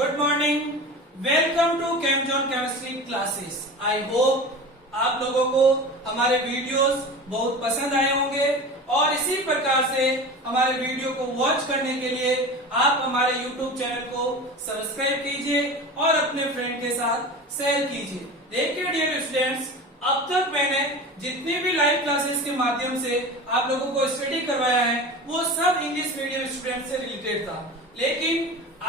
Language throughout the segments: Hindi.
Good morning, welcome to Chemzone chemistry classes. I hope आप लोगों को हमारे वीडियोस बहुत पसंद आए होंगे और इसी प्रकार से हमारे वीडियो को वॉच करने के लिए आप हमारे यूट्यूब चैनल को सब्सक्राइब कीजिए और अपने फ्रेंड के साथ शेयर कीजिए। देखिए डियर स्टूडेंट्स, अब तक मैंने जितनी भी लाइव क्लासेस के माध्यम से आप लोगों को स्टडी करवाया है वो सब इंग्लिश मीडियम स्टूडेंट से रिलेटेड था, लेकिन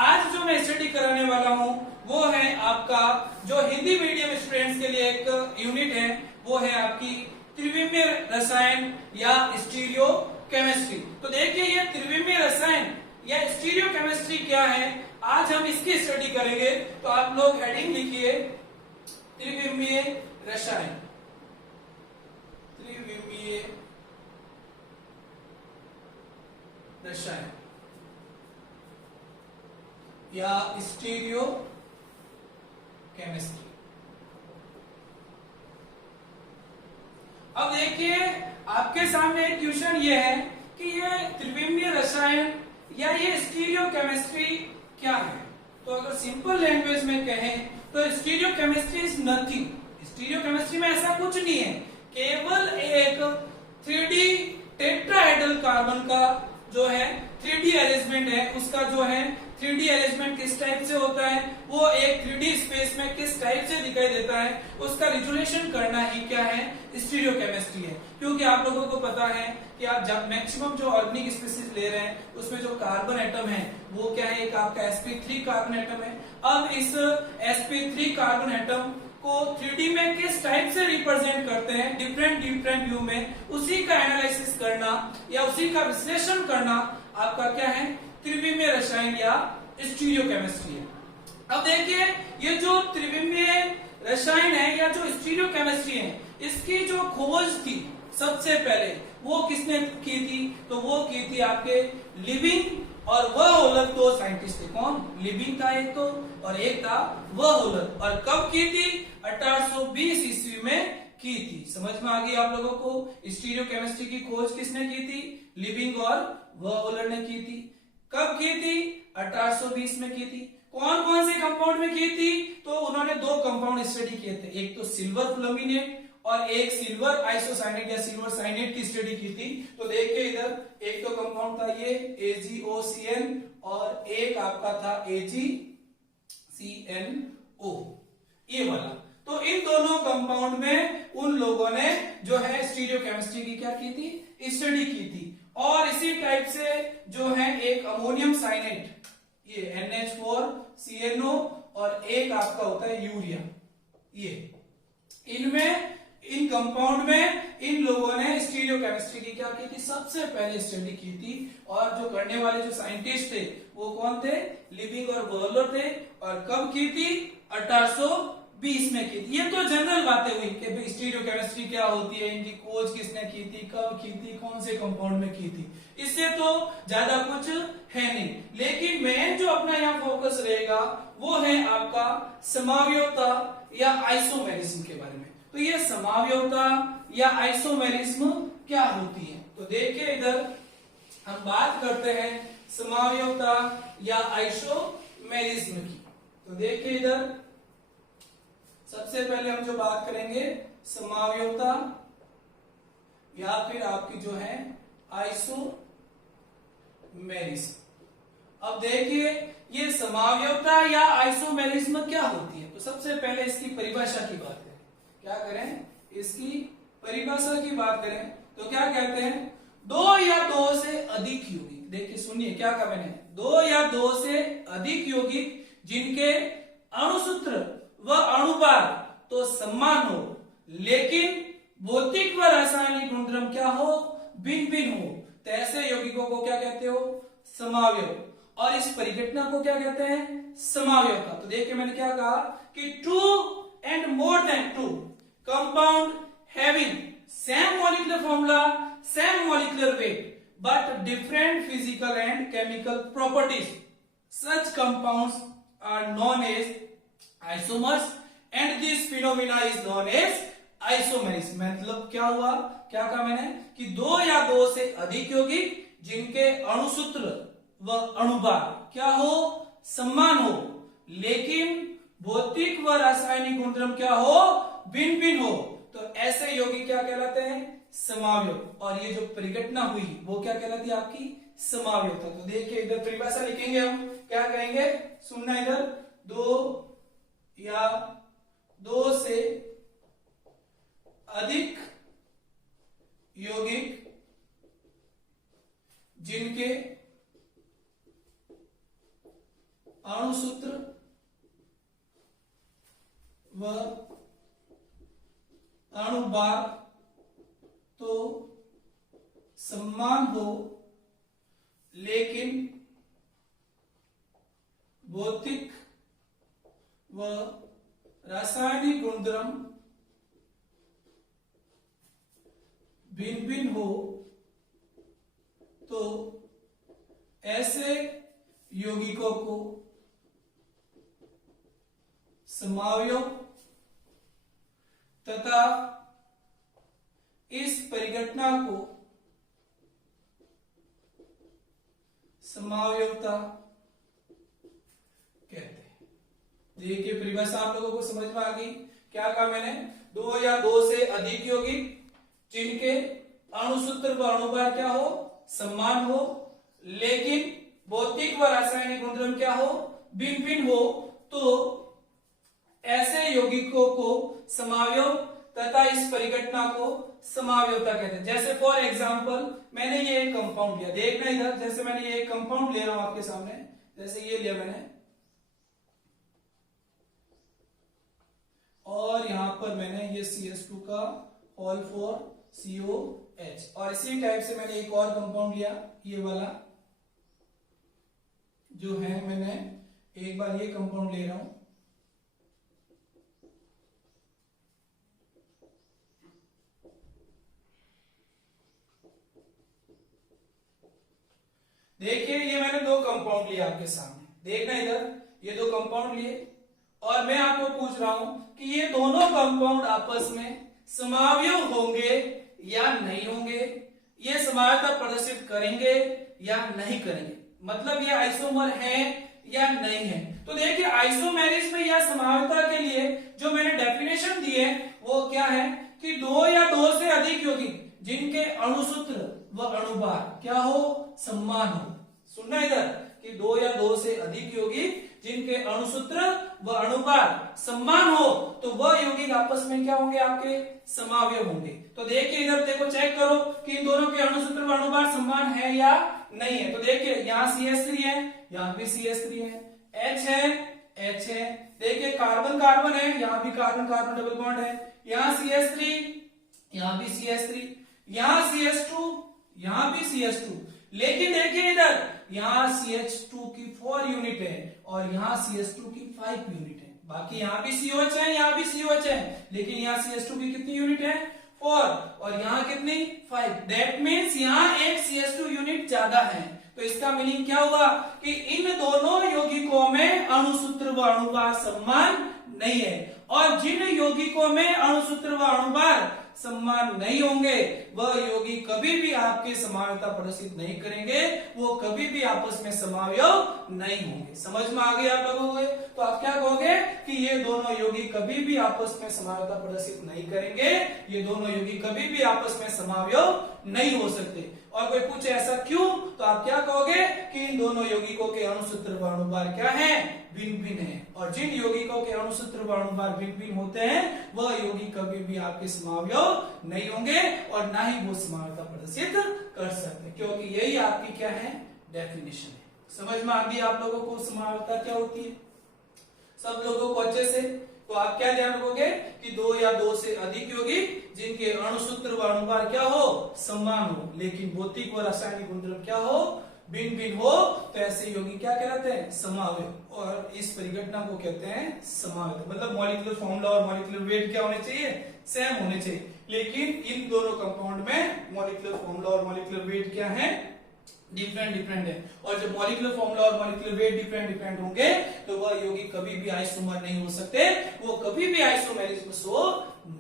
आज जो मैं स्टडी कराने वाला हूँ वो है आपका जो हिंदी मीडियम स्टूडेंट्स के लिए एक यूनिट है, वो है आपकी त्रिविमीय रसायन या स्टीरियो केमिस्ट्री। तो देखिए ये त्रिविमीय रसायन या स्टीरियो केमिस्ट्री क्या है, आज हम इसकी स्टडी करेंगे। तो आप लोग हेडिंग लिखिए त्रिविमीय रसायन, त्रिविमीय रसायन या स्टीरियो केमिस्ट्री। अब देखिए आपके सामने एक क्वेश्चन ये है कि ये त्रिविमीय रसायन या ये स्टीरियो केमिस्ट्री क्या है। तो अगर सिंपल लैंग्वेज में कहें तो stereo chemistry is nothing. Stereo chemistry में ऐसा कुछ नहीं है, केवल एक 3D टेट्राहेड्रल कार्बन का जो है 3D अरेंजमेंट है, उसका जो है 3D अरेंजमेंट किस टाइप से होता है, वो एक 3D स्पेस में किस टाइप से दिखाई देता है, उसका रिजोल्यूशन करना ही क्या है, स्टीरियो केमिस्ट्री है। क्योंकि आप लोगों को पता है कि आप जब मैक्सिमम जो ऑर्गेनिक स्पीसीज ले रहे हैं उसमें जो कार्बन एटम है वो क्या है, एक आपका sp3 कार्बन एटम है। अब इस sp3 कार्बन एटम को 3D में किस टाइप से रिप्रेजेंट करते हैं डिफरेंट व्यू में, उसी का एनालिसिस करना या उसी का विश्लेषण करना आपका क्या है, त्रिविमीय रसायन या स्टीरियो केमिस्ट्री है। अब देखिए ये जो त्रिविमीय रसायन है या जो स्टीरियो केमिस्ट्री है, इसकी जो खोज थी सबसे पहले वो किसने की थी, तो वो की थी आपके लिविंग और वह दो साइंटिस्ट थे। कौन? लिविंग था एक तो, और एक था वह। और कब की थी? 1820 ईस्वी में की थी। समझ में आ गई आप लोगों को? स्टीरियो केमिस्ट्री की खोज किसने की थी? लिविंग और वह ने की थी। कब की थी? 1820 में की थी। कौन कौन से कंपाउंड में की थी? तो उन्होंने दो कंपाउंड स्टडी किए थे, एक तो सिल्वर फ्लमिनेट और एक सिल्वर आइसोसाइनेट या सिल्वर साइनेट की स्टडी की थी। तो देखिए इधर एक तो कंपाउंड था ये AgOCN और एक आपका था AgCNO, ये वाला। तो इन दोनों कंपाउंड में उन लोगों ने जो है स्टीरियो केमिस्ट्री की क्या की थी, स्टडी की थी। और इसी टाइप से जो है एक अमोनियम साइनेट, ये NH4CNO और एक आपका होता है यूरिया, ये इनमें इन कंपाउंड में इन लोगों ने स्टीरियो केमिस्ट्री की क्या की थी, सबसे पहले स्टडी की थी। और जो करने वाले जो साइंटिस्ट थे वो कौन थे? लिविंग और वॉलर थे। और कब की थी? 1820 में की थी। ये तो जनरल बातें हुई कि स्टीरियो केमिस्ट्री क्या होती है, इनकी खोज किसने की थी, कब की थी, कौन से कंपाउंड में की थी, इससे तो ज्यादा कुछ है नहीं। लेकिन मेन जो अपना यहाँ फोकस रहेगा वो है आपका समावयवता या आइसोमेरिज्म के बारे में। तो ये समावयवता या आइसोमेरिज्म क्या होती है, तो देखिए इधर हम बात करते हैं समावयवता या आइसोमेरिज्म की। तो देखिए इधर सबसे पहले हम जो बात करेंगे समावयवता या फिर आपकी जो है आइसोमेरिज्म। अब देखिए ये समावयवता या आइसोमेरिज्म क्या होती है, तो सबसे पहले इसकी परिभाषा की बात करें। क्या करें? इसकी परिभाषा की बात करें तो क्या कहते हैं? दो या दो से अधिक यौगिक। देखिए सुनिए क्या कहा मैंने, दो या दो से अधिक यौगिक जिनके अणुसूत्र व अणुभार तो समान हो, लेकिन भौतिक व रासायनिक गुणधर्म क्या हो, भिन्न भिन्न हो, तो ऐसे यौगिकों को क्या कहते हो? समावयव। और इस परिघटना को क्या कहते हैं? समावयवता। तो देखिए मैंने क्या कहा कि 2 and more than 2 compound having same molecular formula, same molecular weight, but different physical and chemical properties. Such compounds are known as isomers, and this phenomena is known as isomerism। मतलब क्या हुआ, क्या कहा मैंने कि दो या दो से अधिक यौगिक जिनके अणुसूत्र व अणुभार क्या हो, समान हो, लेकिन भौतिक व रासायनिक गुणधर्म क्या हो, भिन्न भिन्न हो, तो ऐसे यौगिक क्या कहलाते हैं, समावयव। और ये जो परिघटना हुई वो क्या कहलाती है आपकी, समावयवता। तो देखिए इधर परिभाषा लिखेंगे, हम क्या कहेंगे, सुनना इधर, दो या दो से अधिक यौगिक जिनके अणुसूत्र व अणुभार तो समान हो, लेकिन भौतिक व रासायनिक गुणधर्म भिन्न भिन्न हो, तो ऐसे यौगिकों को समावयव तथा इस परिघटना को समावयवता कहते हैं। देखिए परिभाषा आप लोगों को समझ में आ गई। क्या कहा मैंने, दो या दो से अधिक यौगिक जिनके अणुसूत्र व अणुभार क्या हो, समान हो, लेकिन भौतिक व रासायनिक गुणधर्म क्या हो, भिन्न भिन्न हो, तो ऐसे यौगिकों को समावयव तथा इस परिघटना को समावयवता कहते हैं। जैसे फॉर एग्जांपल मैंने ये एक कंपाउंड लिया, देखना इधर, जैसे मैंने ये एक कंपाउंड ले रहा हूं आपके सामने, जैसे ये लिया मैंने, और यहां पर मैंने ये CH2 का होल फॉर COH, और इसी टाइप से मैंने एक और कंपाउंड लिया, ये वाला जो है, मैंने एक बार ये कंपाउंड ले रहा हूं, देखिए ये मैंने दो कंपाउंड लिए आपके सामने, देखना इधर, ये दो कंपाउंड लिए, और मैं आपको पूछ रहा हूं कि ये दोनों कंपाउंड आपस में समावयव होंगे या नहीं होंगे, ये समावयवता प्रदर्शित करेंगे या नहीं करेंगे, मतलब ये आइसोमर है या नहीं है। तो देखिए आइसोमेरिज्म या समावयवता के लिए जो मैंने डेफिनेशन दी है वो क्या है कि दो या दो से अधिक यौगिक जिनके अणुसूत्र व अणुभार क्या हो, समान हो। सुनना इधर कि दो या दो से अधिक यौगिक जिनके अणुसूत्र व अणुभार समान हो, तो वह यौगिक आपस में क्या होंगे, आपके समावयव होंगे। तो देखिए इधर देखो, चेक करो कि इन दोनों के अणुसूत्र व अणुभार समान है या नहीं है। तो देखिए यहाँ CH3 है, यहाँ भी CH3 है, H है, H है, देखिए कार्बन कार्बन है, यहाँ भी कार्बन कार्बन डबल बॉन्ड है, यहाँ CH3, यहाँ भी CH3, यहाँ CH2, यहाँ भी CH2, लेकिन देखिए इधर यहाँ CH2 की 4 यूनिट है और यहाँ CH2 की 5 यूनिट है। बाकी यहाँ भी COH है, यहाँ भी COH है, लेकिन यहाँ CH2 की कितनी यूनिट है, 4, और यहाँ कितनी, 5। दैट मीन्स यहाँ एक CH2 यूनिट ज्यादा है। तो इसका मीनिंग क्या हुआ कि इन दोनों यौगिकों में अणुसूत्र व अणुभार समान नहीं है, और जिन यौगिकों में अणुसूत्र व अणुभार समान नहीं होंगे वह यौगिक कभी भी आपके समावयवता प्रदर्शित नहीं करेंगे, वो कभी भी आपस में समावयव नहीं होंगे। समझ में आ गया आप लोगों को? तो आप क्या कहोगे कि ये दोनों यौगिक कभी भी आपस में समावयवता प्रदर्शित नहीं करेंगे, ये दोनों यौगिक कभी भी आपस में समावयव नहीं हो सकते। और कोई पूछे ऐसा क्यों, तो आप क्या कहोगे कि इन दोनों यौगिकों के अणुसूत्र व अणुभार क्या है, भिन्न भिन्न है, और जिन यौगिकों के अणुसूत्र व अणुभार भिन्न भिन्न होते हैं वह यौगिक कभी भी आपके समावयव नहीं होंगे और ना ही वो समावयवता प्रदर्शित कर सकते, क्योंकि यही आपकी क्या है, डेफिनेशन है। समझ में आ गई आप लोगों को समावयवता क्या होती है, सब लोगों को अच्छे से? तो आप क्या ध्यान रखोगे कि दो या दो से अधिक यौगिक जिनके अणुसूत्र व अणुभार क्या हो, समान हो, लेकिन भौतिक व रासायनिक गुणधर्म क्या हो, भिन्न भिन्न हो, तो ऐसे यौगिक क्या कहलाते हैं, समावयव। और इस परिघटना को कहते हैं समावयव, मतलब मॉलिक्यूलर फॉर्मूला और मॉलिक्यूलर वेट क्या होने चाहिए, सेम होने चाहिए, लेकिन इन दोनों कंपाउंड में मॉलिक्यूलर फॉर्मूला और मॉलिक्यूलर वेट क्या है, डिफरेंट डिफरेंट है। और जब मॉलिक्यूलर फॉर्मूला और मॉलिक्यूलर वेट डिफरेंट डिफरेंट होंगे तो वह यौगिक कभी भी आइसोमर नहीं हो सकते, वो कभी भी आइसोमेरिज्म शो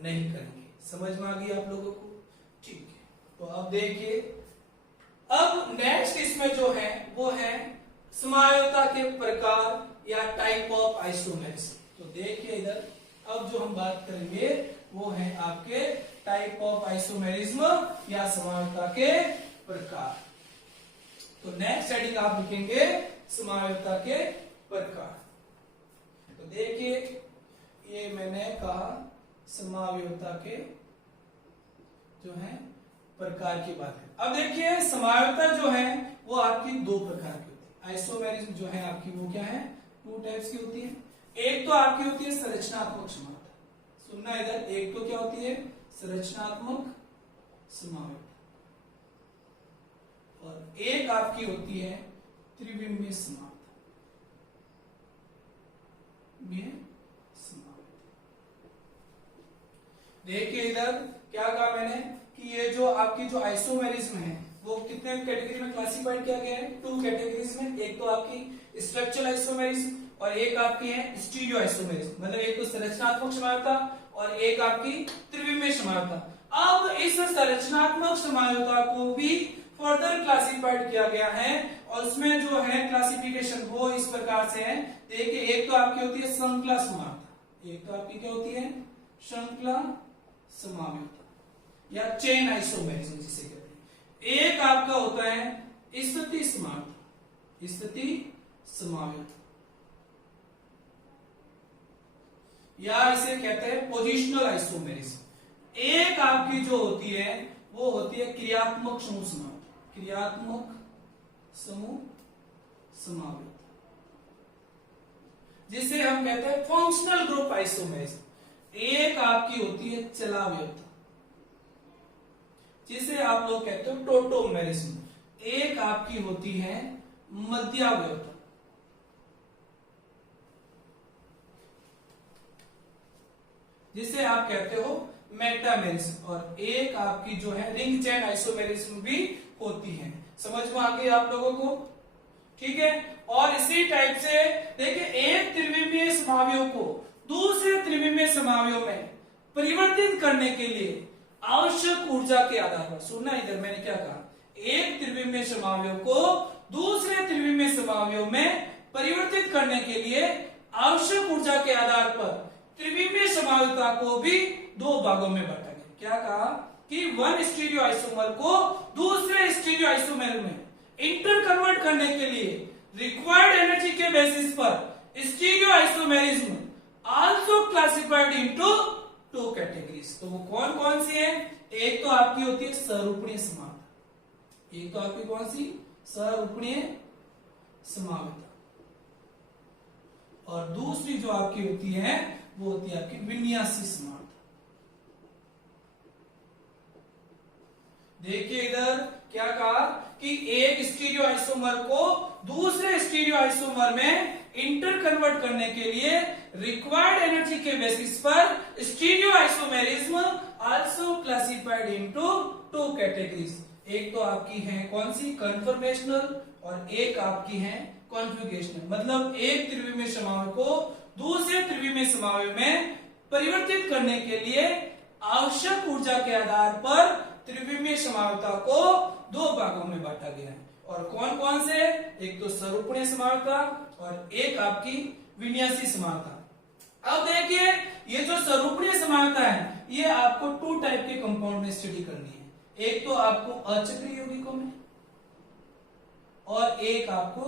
नहीं करेंगे। समझ में आ गई आप लोगों को? ठीक है, तो अब देखिए, अब नेक्स्ट इसमें जो है वो है समायोता के प्रकार या टाइप ऑफ आइसोमेरिज्म। तो देखिए इधर अब जो हम बात करेंगे वो है आपके टाइप ऑफ आइसोमेरिज्म या समायोता के प्रकार। तो नेक्स्ट हेडिंग आप लिखेंगे समायोता के प्रकार। तो देखिए ये मैंने कहा समायोता के जो है प्रकार की बात है। अब देखिए समायोता जो है वो आपकी दो प्रकार की होती है। आइसोमेरिज्म जो है आपकी वो क्या है, टू टाइप्स की होती है। एक तो आपकी होती है संरचनात्मक समायोता, सुनना इधर, एक तो क्या होती है संरचनात्मक समायोता और एक आपकी होती है त्रिविमीय समायोता। देखिए इधर क्या कहा मैंने कि ये जो आपकी जो आइसोमेरिज्म है वो कितने कैटेगरी में क्लासिफाइड किया गया है, टू कैटेगरीज में। एक तो आपकी स्ट्रक्चरल आइसोमेरिज्म और एक आपकी है स्टीरियो आइसोमेरिज्म, मतलब एक तो संरचनात्मक समायोता और एक आपकी त्रिविमीय समायोता। अब इस संरचनात्मक समायोता को भी फर्दर क्लासिफाइड किया गया है और उसमें जो है क्लासिफिकेशन वो इस प्रकार से है। देखिए एक तो आपकी होती है श्रृंखला समायोता, एक तो आपकी क्या होती है श्रृंखला समायोता या चेन आइसोमेरिज्म जिसे कहते हैं। एक आपका होता है स्थिति समायोता, स्थिति समायोता या इसे कहते हैं पोजिशनल आइसोमेरिज्म। एक आपकी जो होती है वो होती है क्रियात्मक समूह समायोता, क्रियात्मक समूह समायोता जिसे हम कहते हैं फंक्शनल ग्रुप आइसोमेरिज्म। एक आपकी होती है चलाव्यता जिसे आप लोग कहते हो टोटोमेरिज्म। एक आपकी होती है मध्याव्यता जिसे आप कहते हो मेटामेरिज्म और एक आपकी जो है रिंग चेन आइसोमेरिज्म भी होती है। समझ में आ गई आप लोगों को, ठीक है। और इसी टाइप से देखिए एक त्रिविमीय समावयव को दूसरे त्रिविमीय समावयव में परिवर्तित करने के लिए आवश्यक ऊर्जा के आधार पर, सुनना इधर मैंने क्या कहा, एक त्रिविमीय समावयव को दूसरे त्रिविमीय समावयव में परिवर्तित करने के लिए आवश्यक ऊर्जा के आधार पर त्रिविमीय समावयवता को भी दो भागों में बांटा गया। क्या कहा कि वन स्टीरियो आइसोमर को दूसरे स्टीरियो आइसोमर में इंटर कन्वर्ट करने के लिए रिक्वायर्ड एनर्जी के बेसिस पर stereo isomerism also classified into two categories. तो वो कौन कौन सी है, एक तो आपकी होती है सरूपणीय समावयवता, एक तो आपकी कौन सी सरूपणीय समावयवता और दूसरी जो आपकी होती है वो होती है आपकी विन्यासी समावयवता। देखिए इधर क्या कहा कि एक स्टीरियो आइसोमर को दूसरे स्टीरियो आइसोमर में इंटर कन्वर्ट करने के लिए रिक्वायर्ड एनर्जी के बेसिस पर stereo isomerism also classified into two categories. एक तो आपकी है कौन सी कन्फर्मेशनल और एक आपकी है कॉन्फिगरेशनल, मतलब एक त्रिविमीय समावयव को दूसरे त्रिविमीय समावयव में परिवर्तित करने के लिए आवश्यक ऊर्जा के आधार पर त्रिविमीय समावयवता को दो भागों में बांटा गया है। और कौन कौन से, एक तो सरूपणीय समावयवता और एक आपकी विन्यासी समावयवता। अब देखिए ये जो सरूपणीय समावयवता है ये आपको टू टाइप के कंपाउंड में स्टडी करनी है। एक तो आपको अचक्रीय यौगिकों में और एक आपको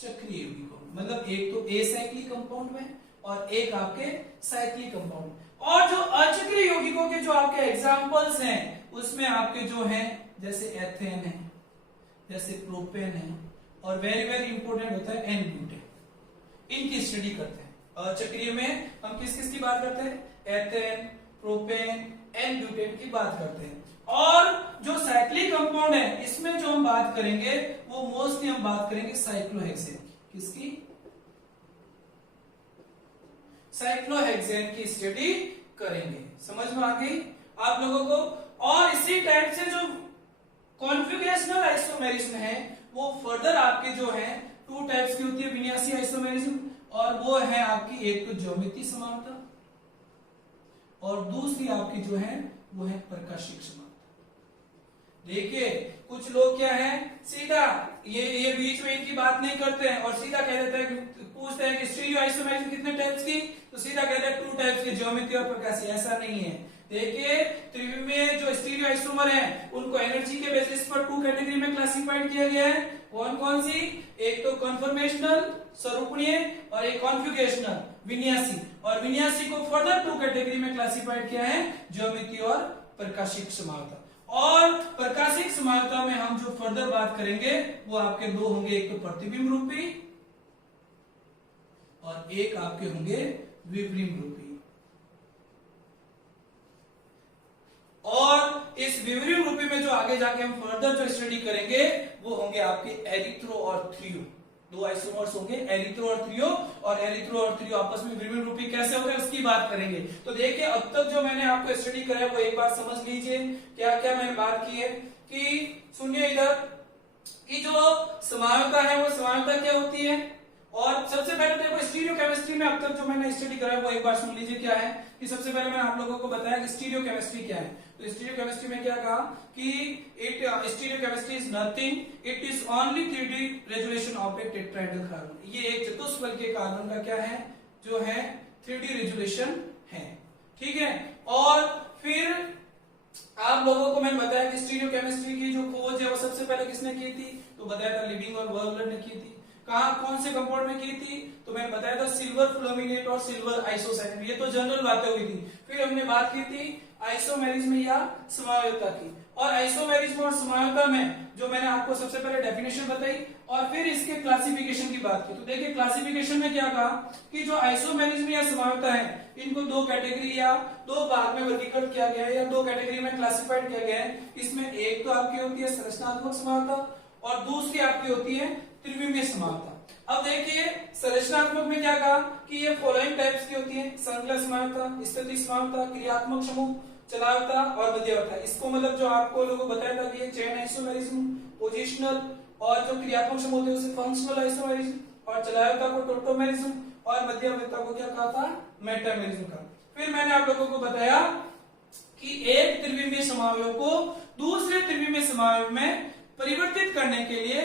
चक्रीय यौगिकों में, मतलब एक तो एसाइक्लिक कंपाउंड में और एक आपके साइक्लिक कंपाउंड में। और जो अचक्रीय यौगिकों के जो आपके एग्जांपल्स हैं उसमें आपके जो हैं जैसे एथेन है, जैसे प्रोपेन है और वेरी वेरी इंपॉर्टेंट होता है एन ब्यूटेन, इनकी स्टडी करते हैं। चक्रीय में हम किस किस की बात करते हैं, एथेन, प्रोपेन, एन ब्यूटेन की बात करते हैं। और जो साइक्लिक कंपाउंड है इसमें जो हम बात करेंगे वो मोस्टली हम बात करेंगे साइक्लोहेक्सेन की, किसकी, साइक्लोहेक्सेन की स्टडी करेंगे। समझ में आ गई आप लोगों को। और इसी टाइप से जो कॉन्फिगरेशनल आइसोमेरिज्म है वो फर्दर आपके जो है टू टाइप्स की होती है, विन्यासी आइसोमेरिज्म, और वो है आपकी एक तो ज्यामितीय समावयवता और दूसरी आपकी जो है वो है प्रकाशिक समावयवता। देखिए कुछ लोग क्या है, सीधा ये बीच में इनकी बात नहीं करते हैं और सीधा कह देते हैं, पूछते हैं कि स्टीरियो आइसोमेरिज्म कितने टाइप्स की, तो सीधा कहते हैं 2 टाइप्स की, ज्योमेट्री और प्रकाशीय। ऐसा नहीं है। देखिए त्रिविमीय जो स्टीरियो आइसोमर है उनको एनर्जी के बेसिस पर 2 कैटेगरी में क्लासिफाइड किया गया है। कौन कौन सी? एक तो कन्फर्मेशनल स्वरूपणीय और एक कॉन्फ़िगरेशनल विन्यासी, और विन्यासी को फर्दर 2 कैटेगरी में क्लासिफाइड किया है, ज्योमेट्री और प्रकाशिक समावता। और प्रकाशिक समावता में हम जो फर्दर बात करेंगे वो आपके 2 होंगे, एक तो प्रतिबिंब रूपी और एक आपके होंगे विपरीत रूपी। और इस विवरण रूपी में जो आगे जाके हम फर्दर जो स्टडी करेंगे वो होंगे आपके एरिथ्रो और थ्रियो। 2 आइसोमर्स होंगे, एरिथ्रो और थ्रियो, और एरिथ्रो और थ्रियो आपस में विवरण रूपी कैसे होते हैं उसकी बात करेंगे। तो देखिए अब तक जो मैंने आपको स्टडी कराया वो एक बार समझ लीजिए, क्या क्या मैंने बात की है। कि सुनिए इधर कि जो समावता है वो समावता क्या होती है, और सबसे पहले देखो स्टीरियो केमिस्ट्री में अब तक जो मैंने स्टडी कराया वो एक बार सुन लीजिए क्या है। कि सबसे पहले मैंने आप लोगों को बताया कि स्टीरियो केमिस्ट्री क्या है। तो स्टीरियो केमिस्ट्री में क्या कहा कि stereo chemistry is nothing, it is only 3D resolution of A tetrahedral carbon. ये एक चतुष्फलक के कार्बन का क्या है, जो है 3D रेजोल्यूशन है, ठीक है। और फिर आप लोगों को मैंने बताया कि स्टीरियो केमिस्ट्री की जो खोज है वो सबसे पहले किसने की थी, तो बताया था लिविंग और वर्गलर ने की थी। कहा कौन से कंपाउंड में की थी, तो मैंने बताया था सिल्वर फ्लोमिनेट और सिल्वर आइसोसाइनेट। ये तो जनरल बातें हुई थी। फिर हमने बात की थी आइसोमेरिज्म या समावयवता की, और आइसोमेरिज्म और समावयवता में जो मैंने आपको सबसे पहले डेफिनेशन बताई और फिर इसके क्लासिफिकेशन की बात की। तो देखिए क्लासिफिकेशन में क्या कहा कि जो आइसोमेरिज्म या समावयवता है इनको 2 कैटेगरी या 2 भाग में वर्गीकृत किया गया है या 2 कैटेगरी में क्लासिफाइड किया गया है। इसमें एक तो आपकी होती है संरचनात्मक समावयवता और दूसरी आपकी होती है त्रिविमीय समावयवता। अब देखिए संरचनात्मक में क्या कहा कि ये फॉलोइंग टाइप्स की होती है, श्रृंखला समावयवता, स्थिति समावयवता, क्रियात्मक समूह चलावयवता और मध्यवर्ता। इसको मतलब जो आपको लोगों बताया था कि ये चेन आइसोमेरिज्म, पोजिशनल, और जो क्रियात्मक समूह होते हैं उसे फंक्शनल आइसोमेरिज्म, और चलावयवता को टोटोमेरिज्म, और मध्यवर्ता को क्या कहा था, मेटामेरिज्म का। फिर मैंने आप लोगों को बताया कि एक त्रिविमीय समावयव को दूसरे त्रिविमीय समावयव में परिवर्तित करने के लिए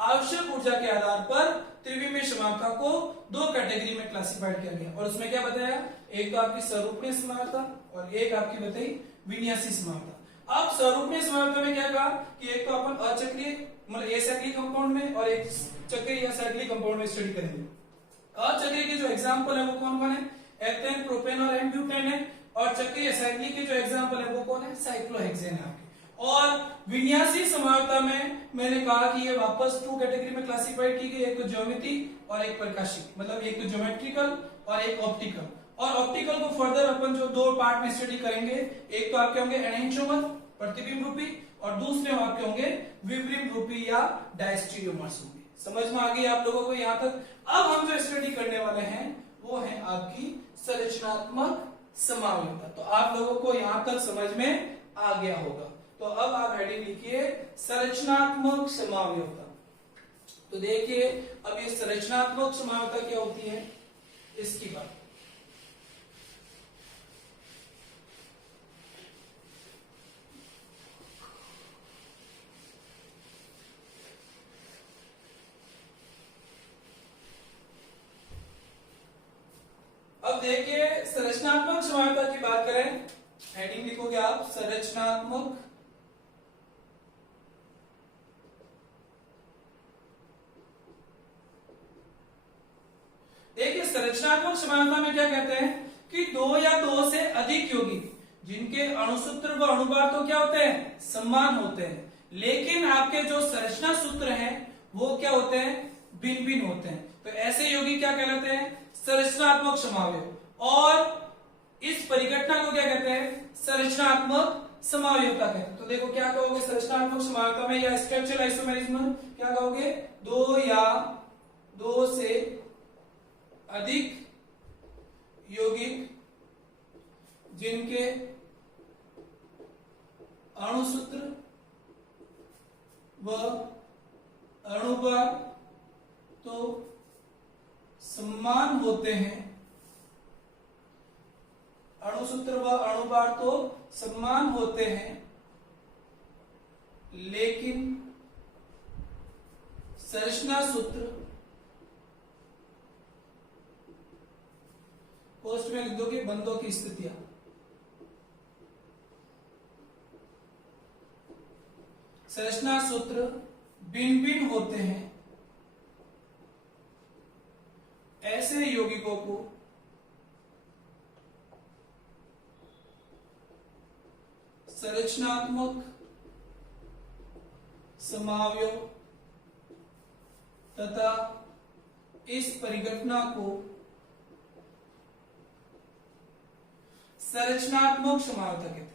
आवश्यक ऊर्जा के आधार पर त्रिविमीय समावयवता को 2 कैटेगरी में क्लासिफाइड किया गया। और उसमें क्या बताया, एक तो आपकी स्वरूपणीय समावयवता और एक आपकी बताई विन्यासी समावयवता। अब स्वरूपणीय समावयवता में क्या कहा कि एक तो अपन अचक्रीय मतलब एसाइक्लिक कंपाउंड में और एक चक्रीय या साइक्लिक कंपाउंड में स्टडी करेंगे। अचक्रीय के जो एग्जांपल है वो कौन कौन है, एथेन, प्रोपेन और एन-ब्यूटेन है, और चक्रीय साइक्लिक के जो एग्जांपल है वो कौन है, साइक्लोहेक्सेन है आपके। और विन्यासी समावयवता में मैंने कहा कि ये वापस 2 कैटेगरी में क्लासिफाइड की गई, एक तो ज्योमेट्री और एक प्रकाशिक, मतलब एक तो ज्योमेट्रिकल और एक ऑप्टिकल। और ऑप्टिकल को फर्दर अपन जो 2 पार्ट में स्टडी करेंगे, एक तो आपके होंगे एनेंटियोमर प्रतिबिंब रूपी और दूसरे आपके होंगे विपरीत रूपी या डायस्टीरियोमर्स होंगे। समझ में आ गई आप लोगों को यहाँ तक। अब हम जो स्टडी करने वाले हैं वो है आपकी संरचनात्मक समावयवता। तो आप लोगों को यहाँ तक समझ में आ गया होगा। तो अब आप हेडिंग लिखिए संरचनात्मक समावयवता। तो देखिए अब ये संरचनात्मक समावयवता क्या होती है इसकी बात। अब देखिए संरचनात्मक समावयवता की बात करें, हेडिंग लिखोगे आप संरचनात्मक देखिए संरचनात्मक समानता में क्या कहते हैं कि 2 या 2 से अधिक यौगिक जिनके अणुसूत्र व अणुभार तो क्या होते हैं, समान होते हैं, लेकिन आपके जो संरचना सूत्र हैं वो क्या होते हैं, भिन्न भिन्न होते हैं। तो ऐसे यौगिक क्या कहलाते हैं, संरचनात्मक समावयव। और इस परिघटना को क्या कहते हैं, संरचनात्मक समावयवता कहते हैं। तो देखो क्या कहोगे संरचनात्मक समावयवता में या स्ट्रक्चरल आइसोमेरिज्म क्या कहोगे, 2 या 2 से अधिक यौगिक जिनके अणुसूत्र व अणुभार तो समान होते हैं, अणुसूत्र व अणुभार तो समान होते हैं, लेकिन संरचना सूत्र पोस्ट में लिख दोगे बंधों की स्थितियां। संरचना सूत्र भिन्न भिन्न होते हैं, ऐसे यौगिकों को संरचनात्मक समावयव तथा इस परिघटना को संरचनात्मक समावयवता कहते हैं।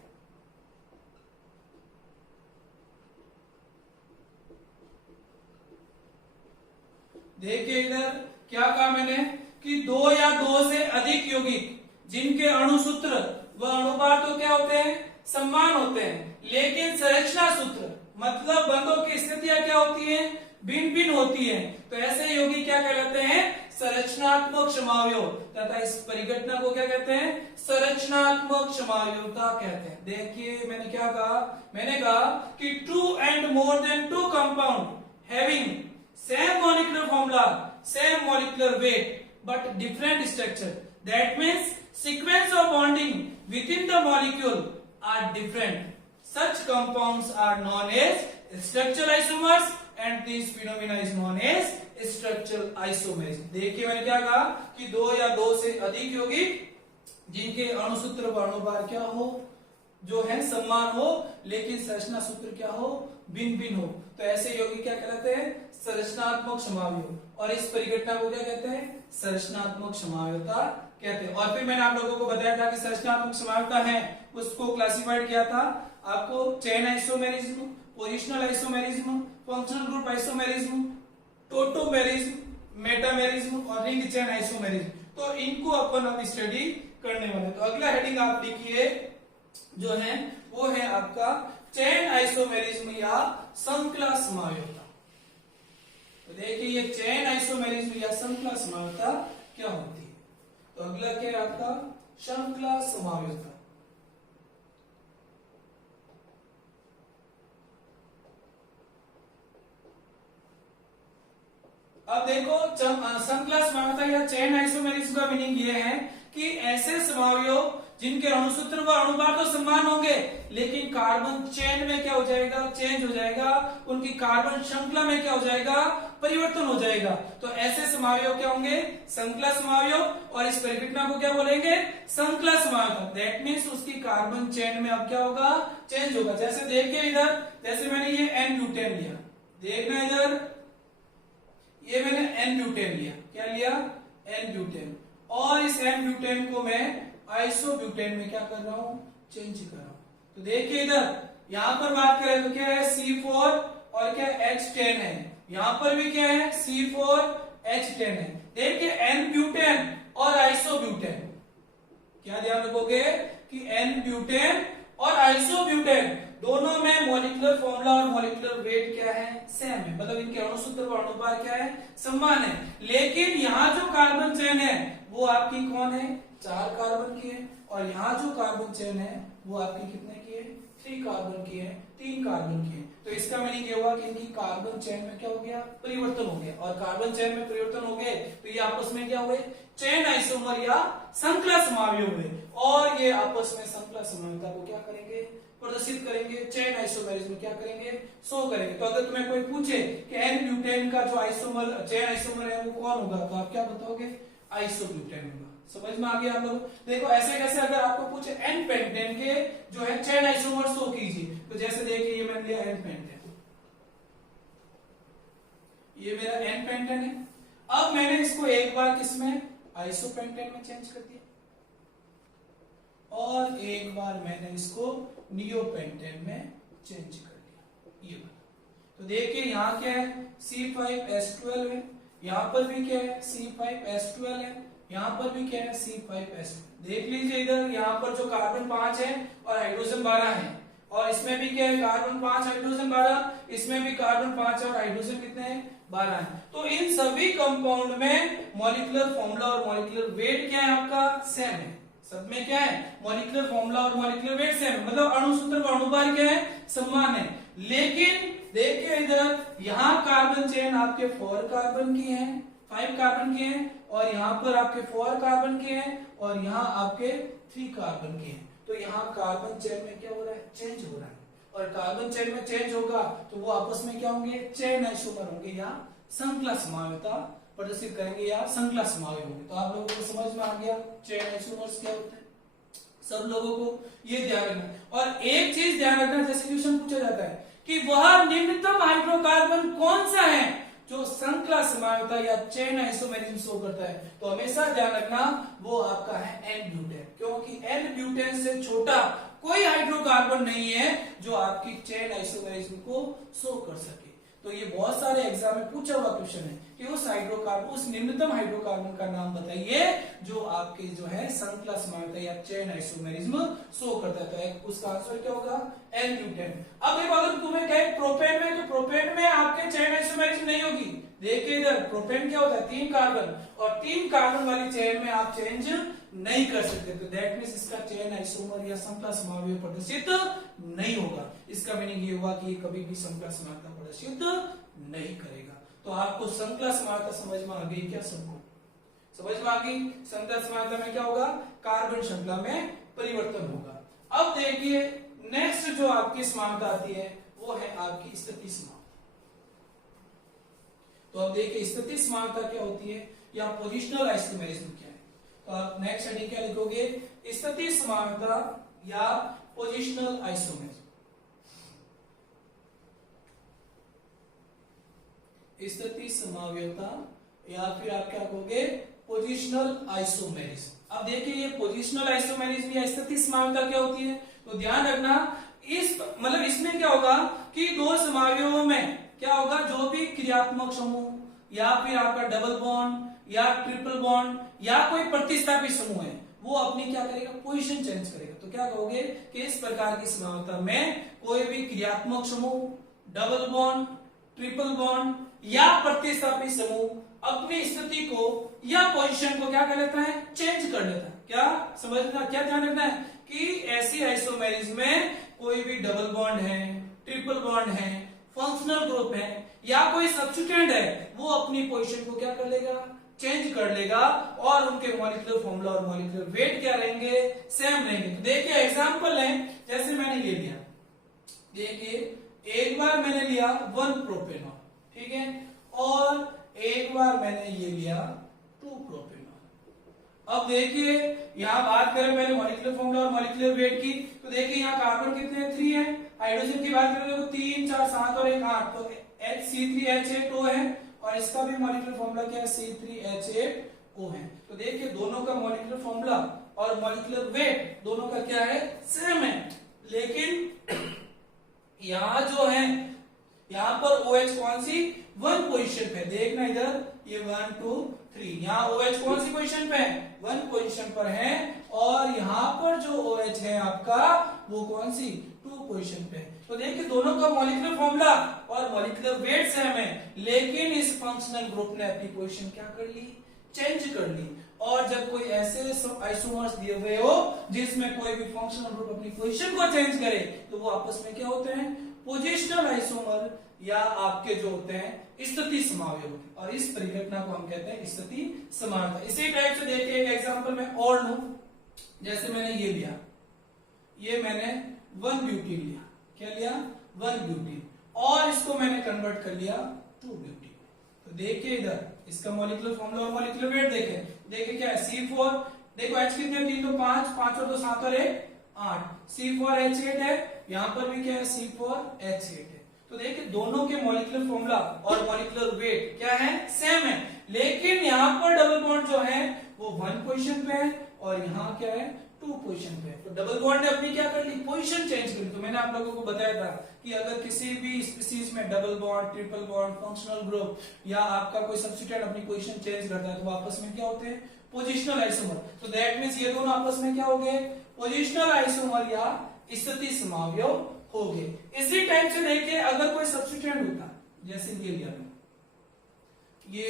देखिए इधर क्या कहा मैंने कि दो या दो से अधिक यौगिक जिनके अणुसूत्र व अणुभार तो क्या होते हैं, समान होते हैं, लेकिन संरचना सूत्र मतलब बंधों की स्थितियां क्या होती हैं, भिन्न भिन्न होती हैं। तो ऐसे यौगिक क्या कहलाते हैं, संरचनात्मक समावयव तथा इस परिघटना को क्या कहते हैं, संरचनात्मक समावयवता कहते हैं। देखिए मैंने क्या कहा, मैंने कहा कि two and more than two compound having same molecular formula, same molecular weight, but different structure. That means sequence of bonding within the molecule are different. Such compounds are known as structural isomers, and this phenomena is known as structural isomerism. देखिए मैंने क्या कहा कि दो या दो से अधिक यौगिक जिनके अणुसूत्र व अणुभार क्या हो, जो है समान हो, लेकिन संरचना सूत्र क्या हो, भिन्न भिन्न हो, तो ऐसे यौगिक क्या कहलाते हैं, संरचनात्मक समावयव। और इस परिघटना को क्या कहते हैं, संरचनात्मक समावयवता कहते हैं। और फिर मैंने आप लोगों को बताया था कि संरचनात्मक समावयवता है उसको क्लासिफाइड किया था आपको chain isomerism, positional isomerism, functional group isomerism, tautomerism, metamerism और रिंग चेन आइसोमेरिज्म। तो इनको अपन अब स्टडी करने वाले हैं। तो अगला हेडिंग आप लिखिए जो है वो है आपका चेन आइसोमेरिज्म या श्रृंखला समावयवता। तो देखिए ये चेन आइसोमेरिज्म या श्रृंखला समावयवता क्या होती है। तो अगला क्या है आपका श्रृंखला समावयवता। अब देखो श्रृंखला समावयवता या चेन आइसोमेरिज्म का मीनिंग ये है कि ऐसे समावयव जिनके अणुसूत्र व अणुभार तो समान होंगे, लेकिन कार्बन चेन में क्या हो जाएगा, चेंज हो जाएगा, उनकी कार्बन श्रृंखला में क्या हो जाएगा, परिवर्तन हो जाएगा। तो ऐसे समावयव क्या होंगे, श्रृंखला समावयव, और इस परिघटना को क्या बोलेंगे, श्रृंखला समावयवता। दैट मीन्स उसकी कार्बन चेन में अब क्या होगा, चेंज होगा। जैसे देखिए इधर, जैसे मैंने ये एन ब्यूटेन लिया, देखना इधर, ये मैंने एन ब्यूटेन लिया, क्या लिया, एन ब्यूटेन, और इस एन ब्यूटेन को मैं आइसोब्यूटेन में क्या कर रहा हूं, चेंज कर रहा हूं। तो देखिए इधर यहां पर बात करें तो क्या है C4 और क्या H10 है, यहां पर भी क्या है C4 H10 है। देखिए एन ब्यूटेन और आइसोब्यूटेन, क्या ध्यान रखोगे कि एन ब्यूटेन और आइसोब्यूटेन दोनों में मॉलिक्यूलर फॉर्मूला और मॉलिक्यूलर वेट क्या है, सेम है, मतलब इनके अणुसूत्र और अणुभार क्या है, समान है। लेकिन यहाँ जो कार्बन चेन है वो आपकी कौन है, 4 कार्बन की है, और यहाँ जो कार्बन चेन है वो आपकी कितने की है, 3 कार्बन की है, 3 कार्बन की है। तो इसका मीनिंग ये हुआ कि इनकी कार्बन चेन में क्या हो गया, परिवर्तन हो गया, और कार्बन चेन में परिवर्तन हो गए तो ये आपस में क्या हुए, चेन आइसोमर या श्रृंखला समावयव हुए, और ये आपस में श्रृंखला समावयवता को क्या करेंगे, प्रदर्शित करेंगे, चेन आइसोमेरिज्म क्या करेंगे, शो करेंगे। तो अगर तुम्हें कोई पूछे कि एन ब्यूटेन का जो आइसोमर चेन आइसोमर है वो कौन होगा, तो आप क्या बताओगे, आइसोब्यूटेन होगा। समझ में आ गया आप लोग। देखो ऐसे कैसे अगर आपको पूछे एन पेंटेन के जो है चेन आइसोमर शो कीजिए, तो जैसे देखिए ये मैंने लिया एन पेंटेन, ये मेरा एन पेंटेन है। अब मैंने इसको एक बार किसमें, आइसोपेंटेन में चेंज कर दिया, और एक बार मैंने इसको नियोपेंटेन में चेंज कर दिया, ये तो देखिए यहाँ क्या है, C5H12 है, यहाँ पर भी क्या है, C5H12 है, यहाँ पर भी क्या है, C5H12। देख लीजिए इधर, यहाँ पर जो कार्बन 5 है और हाइड्रोजन 12 है, और इसमें भी क्या है, कार्बन 5 हाइड्रोजन 12, इसमें भी कार्बन 5 और हाइड्रोजन कितने हैं, 12 है। तो इन सभी कंपाउंड में मॉलिक्यूलर फॉर्मूला और मॉलिक्यूलर वेट क्या है आपका, सेम है। सब में क्या है, मॉलिक्यूलर फॉर्मूला और मॉलिक्यूलर वेट सेम है, मतलब अणुसूत्र और अणुभार क्या है, समान है। लेकिन देखिए इधर यहाँ कार्बन चेन आपके 4 कार्बन की है, 5 कार्बन के हैं, और यहाँ पर आपके 4 कार्बन के हैं, और यहाँ आपके 3 कार्बन के हैं। तो यहाँ कार्बन चेन में क्या हो रहा है, चेंज हो रहा है, और कार्बन चेन में चेंज होगा तो वो आपस में क्या होंगे, चेन आइसोमर होंगे या श्रृंखला समावेता प्रदर्शित करेंगे या श्रृंखला समावेश होंगे। तो आप लोगों को समझ में आ गया चेन आइसोमर्स क्या होते हैं, सब लोगों को ये ध्यान रखना। और एक चीज ध्यान रखना, जैसे क्वेश्चन पूछा जाता है कि वह निम्नतम हाइड्रोकार्बन कौन सा है जो श्रृंखला समावेता या चेन आइसोमेरिज्म शो करता है, तो हमेशा ध्यान रखना वो आपका है एन ब्यूटेन, क्योंकि एन ब्यूटेन से छोटा कोई हाइड्रोकार्बन नहीं है जो आपकी चेन आइसोमेरिज्म को शो कर सके। तो ये बहुत सारे एग्जाम में पूछा हुआ क्वेश्चन है कि उस हाइड्रोकार्बन, उस निम्नतम हाइड्रोकार्बन का नाम बताइए जो आपके जो है श्रृंखला समावेता या चेन आइसोमेरिज्म शो करता है। तो उसका आंसर क्या होगा, एन ब्यूटेन। अब देखो अगर तुम्हें कहे प्रोपेन में, तो प्रोपेन में आपके चेन आइसोमेरिज्म नहीं होगी। देखिए इधर प्रोपेन क्या होता है, 3 कार्बन, और 3 कार्बन वाली चेन में आप चेंज नहीं कर सकते, तो दैट मींस इसका चेन आइसोमर या श्रृंखला समावेश प्रदर्शित नहीं होगा। इसका मीनिंग ये हुआ कि ये कभी भी श्रृंखला समावेश प्रदर्शित नहीं करेगा। तो आपको श्रृंखला समावेश समझ में आ गई क्या, सबको समझ में आ गई। श्रृंखला समावेश में क्या होगा, कार्बन श्रृंखला में परिवर्तन होगा। अब देखिए नेक्स्ट जो आपकी समानता आती है वो है आपकी स्थिति समानता। तो अब देखिए स्थिति समानता क्या होती है या पोजिशनल आइसोमेरिज्म क्या है। तो आप नेक्स्ट हेडिंग क्या लिखोगे, स्थिति समानता या पोजिशनल आइसोमेरिज्म। स्थिति समाव्यता या फिर आप क्या कहोगे, पोजिशनल आइसोमेरिज्म। अब देखिए ये पोजिशनल आइसोमेरिज्म या स्थिति समाव्यता क्या होती है, तो ध्यान रखना इस मतलब इसमें क्या होगा कि दो समावयवों में क्या होगा, जो भी क्रियात्मक समूह या फिर आपका डबल बॉन्ड या ट्रिपल बॉन्ड या कोई प्रतिस्थापित समूह है वो अपनी क्या करेगा, पोजीशन चेंज करेगा। तो क्या कहोगे कि इस प्रकार की समावयवता में कोई भी क्रियात्मक समूह, डबल बॉन्ड, ट्रिपल बॉन्ड या प्रतिस्थापित समूह अपनी स्थिति को या पोजीशन को क्या कर लेता है, चेंज कर लेता है। क्या समझना, क्या ध्यान रखना है कि ऐसी आइसोमेरिज्म में कोई भी डबल बॉन्ड है, ट्रिपल बॉन्ड है, फंक्शनल ग्रुप है या कोई सब्स्टिट्यूएंट है, वो अपनी पोजीशन को क्या कर लेगा, चेंज कर लेगा, और उनके मॉलिक्यूलर फॉर्मूला और मॉलिक्यूलर वेट क्या रहेंगे, सेम रहेंगे। तो देखिए एग्जांपल है, जैसे मैंने ये लिया, देखिए एक बार मैंने लिया 1 प्रोपेनॉल, ठीक है, और एक बार मैंने ये लिया 2 प्रोपेनॉल। अब देखिए यहां बात करें पहले मॉलिक्यूलर फॉर्मूला और मॉलिक्यूलर वेट की, तो देखिए यहाँ कार्बन कितने हैं, 3 है। हाइड्रोजन की बात करें तो 3 4 7 और 1 8, तो HC3H8O है, और इसका भी मॉलिक्यूलर फॉर्मूला क्या है, C3H8O है। तो देखिए दोनों का मॉलिक्यूलर फॉर्मूला और मॉलिक्यूलर वेट दोनों का क्या है, सेम है। लेकिन यहां जो है, यहां पर OH कौन सी, 1 पोजीशन पे, देखना इधर ये 1 2 3, यहाँ OH कौन सी पोजीशन पे है, 1 पोजीशन पर है, और यहाँ पर जो OH है आपका वो कौन सी, 2 पोजीशन पे है। तो देखिए दोनों का मॉलिक्यूलर फॉर्मूला और मॉलिक्यूलर वेट सेम है, लेकिन इस फंक्शनल ग्रुप ने अपनी पोजीशन क्या कर ली, चेंज कर ली। और जब कोई ऐसे आइसोमर्स दिए हुए हो जिसमें कोई भी फंक्शनल ग्रुप अपनी पोजीशन को चेंज करे, तो वो आपस में क्या होते हैं, पोजिशनल आइसोमर या आपके जो होते हैं स्थिति समावयव होते हैं, और इस परिघटना को हम कहते हैं स्थिति समानता। इसी टाइप से देखिए एक एग्जांपल में और लूं, जैसे मैंने ये लिया, ये मैंने 1 ब्यूटीन लिया, क्या लिया, 1 ब्यूटीन, और इसको मैंने कन्वर्ट कर लिया 2 ब्यूटीन। तो देखिए इधर इसका मॉलिक्यूलर फॉर्मूला और मॉलिक्यूलर वेट देखिए क्या है, C4, देखो H कितने, 3 तो 5, 5 और 2 7 और 1 8, C4H8 है, यहां पर भी क्या है, C4H8 है। तो देखिए दोनों के मॉलिक्यूलर फॉर्मूला और मॉलिक्यूलर वेट क्या है, सेम है, लेकिन यहाँ पर डबल बॉन्ड जो है वो 1 पोजीशन पे है, और यहाँ क्या है, 2 पोजीशन पे है। तो डबल बॉन्ड ने अपनी क्या कर ली, पोजीशन चेंज कर ली। तो मैंने आप लोगों को बताया था कि अगर किसी भी स्पीसीज में double bond, triple bond, functional group या आपका कोई सब्स्टिट्यूएंट अपनी पोजीशन चेंज करता है, तो वो आपस में क्या होते हैं, पोजिशनल आइसोमर। तो दैट मींस ये दोनों आपस में क्या हो गए, पोजिशनल आइसोमर या स्थिति समावयव हो गए। इसी टाइप से देखिए अगर कोई सब्स्टिट्यूएंट होता, जैसे ये लिया ये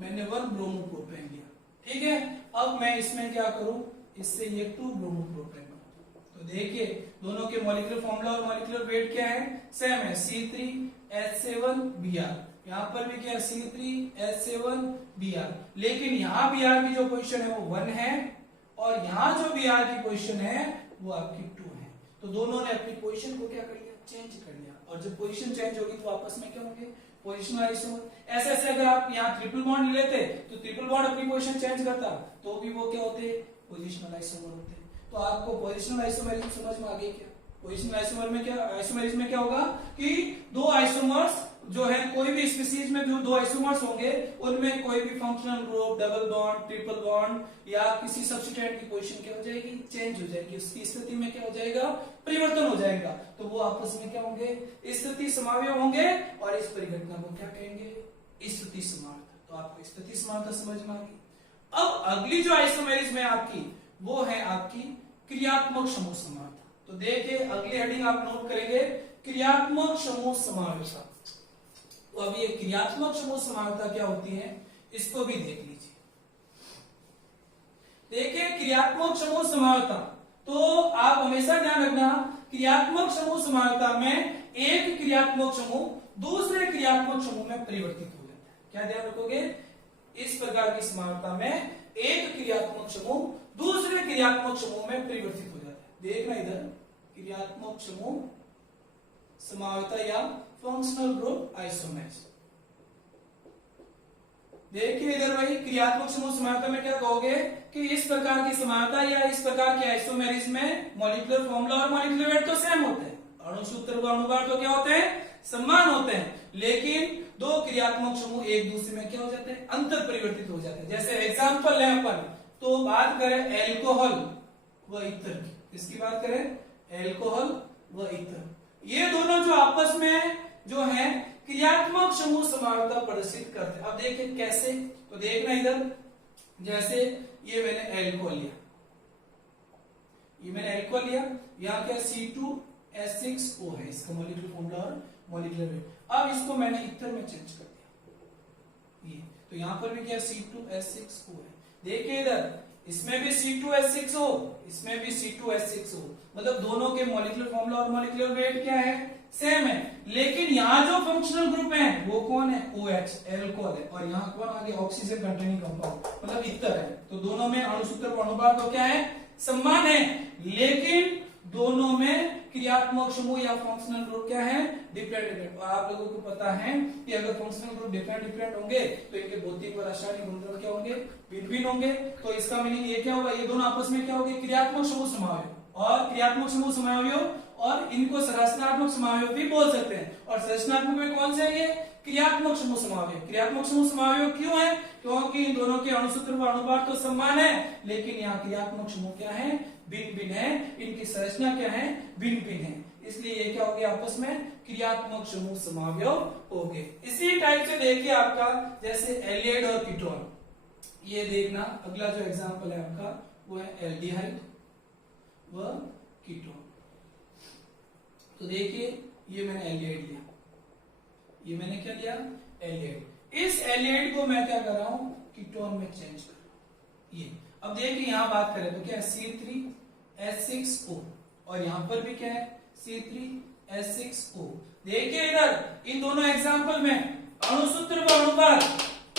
मैंने 1 ब्रोमोप्रोपेन लिया, ठीक है, अब मैं इसमें क्या करूं, इससे ये 2 ब्रोमोप्रोपेन बनाऊं। तो तो देखिए दोनों के मॉलिक्यूलर फॉर्मूला और मॉलिक्यूलर वेट क्या है, सेम है, C3H7Br। यहाँ पर भी क्या है, C3H7Br, लेकिन यहाँ Br की जो पोजीशन है वो 1 है और यहाँ जो Br की पोजीशन है वो आपकी 2 है। तो दोनों ने अपनी पोजीशन को क्या कर लिया, चेंज कर लिया। और जब पोजीशन चेंज होगी तो आपस में क्या होंगे, पोजिशनल आइसोमर। ऐसे ऐसे अगर आप यहाँ ट्रिपल बॉन्ड लेते तो ट्रिपल बॉन्ड अपनी पोजीशन चेंज करता तो भी वो क्या होते, पोजिशनल आइसोमर होते। तो आपको पोजिशनल आइसोमेरिज्म समझ में आ गई क्या? पोजिशनल आइसोमर में क्या, आइसोमेरिज्म में क्या होगा कि दो आइसोमर्स जो है, कोई भी स्पीशीज में जो दो आइसोमर्स होंगे उनमें कोई भी functional group, double bond, triple bond या किसी सब्स्टिट्यूएंट की पोजीशन क्या हो जाएगी, चेंज हो जाएगी। उसकी स्थिति में क्या हो जाएगा, परिवर्तन हो जाएगा। तो वो आपस में क्या होंगे, स्थिति समावयव होंगे और इस परिघटना को क्या कहेंगे, स्थिति समानता। तो आपको स्थिति समानता समझ में आ गई। अब अगली जो आइसोमेरिज्म है आपकी, वो है आपकी क्रियात्मक समूह समानता। तो देखिए अगली हेडिंग आप नोट करेंगे, क्रियात्मक समूह समानता। तो अभी ये क्रियात्मक समूह समानता क्या होती है, इसको भी देख लीजिए। देखिए क्रियात्मक समूह समानता, तो आप हमेशा ध्यान रखना, क्रियात्मक समूह समानता में एक क्रियात्मक समूह दूसरे क्रियात्मक समूह में परिवर्तित हो जाता है। क्या ध्यान रखोगे, इस प्रकार की समानता में एक क्रियात्मक समूह दूसरे क्रियात्मक समूह में परिवर्तित हो जाता है। देखना इधर, क्रियात्मक समूह समानता या फंक्शनल ग्रुप आइसोमेरिज्म। देखिए इधर भाई, क्रियात्मक समूह समानता में क्या कहोगे कि इस प्रकार की समानता या इस प्रकार के आइसोमेरिज्म में मॉलिक्यूलर फॉर्मूला और मॉलिक्यूलर वेट तो सेम होते हैं, अणु सूत्र व अणुभार तो क्या होते हैं, समान होते हैं, लेकिन दो क्रियात्मक समूह एक दूसरे में क्या हो जाते हैं, अंतर परिवर्तित हो जाते हैं। जैसे एग्जांपल लें अपन, तो बात करें एल्कोहल व इत्र की, इसकी बात करें एल्कोहल व इत्र, ये दोनों जो आपस में जो है क्रियात्मक समूह समानता प्रदर्शित करते हैं। अब देखिए कैसे, तो देखना इधर, जैसे ये मैंने एल्कोहल लिया, यहाँ क्या C2H6O है, इसका मॉलिक्यूलर फॉर्मूला और मॉलिक्यूलर वेट। अब इसको मैंने इथर में चेंज कर दिया, ये तो यहाँ पर भी क्या C2H6O है। देखिए इधर, इसमें भी C2H6O, इसमें भी C2H6O, मतलब दोनों के मॉलिक्यूलर फॉर्मूला और मॉलिक्यूलर वेट क्या है, सेम है, लेकिन यहाँ जो फंक्शनल ग्रुप है वो कौन है, OH, एल्कोहल है, और यहाँ कौन आगे, ऑक्सीजन कंटेनिंग कंपाउंड, मतलब इथर है। तो दोनों में अणु सूत्र व अणुभार तो क्या है, समान है, लेकिन दोनों में क्रियात्मक समूह या फंक्शनल ग्रुप क्या है, डिफरेंट। और आप लोगों को पता है कि अगर फंक्शनल ग्रुप डिफरेंट होंगे तो इनके भौतिक व रासायनिक गुणधर्म क्या होंगे, भिन्न होंगे। तो इसका मीनिंग ये क्या होगा, ये दोनों आपस में क्या होंगे, क्रियात्मक समूह समावयव, और क्रियात्मक समूह समावयव, और इनको संरचनात्मक समावयव भी बोल सकते हैं। और संरचनात्मक में कौन से है, ये क्रियात्मक समूह समावयव। क्रियात्मक समूह समावयव क्यों है, क्योंकि इन दोनों के अणु सूत्र व अणुभार तो समान है, लेकिन यहाँ क्रियात्मक समूह क्या है, भिन्न है, इनकी संरचना क्या है, भिन्न है, इसलिए ये क्या हो गया, आपस में क्रियात्मक समूह समावयव हो गए। इसी टाइप से देखिए आपका, जैसे एल्डिहाइड और कीटोन, ये देखना अगला जो एग्जांपल है आपका वो है एल्डिहाइड व कीटोन। तो देखिए ये मैंने एल्डिहाइड लिया, ये मैंने क्या लिया, एल्डिहाइड। इस एल्डिहाइड को मैं क्या कर रहा हूं, कीटोन में चेंज कर रहा हूं। ये अब देखिए यहां बात करें तो क्या है, C3H6O, और यहां पर भी क्या है, C3H6O। देखिए इधर इन दोनों एग्जांपल में अणु सूत्र व अणुभार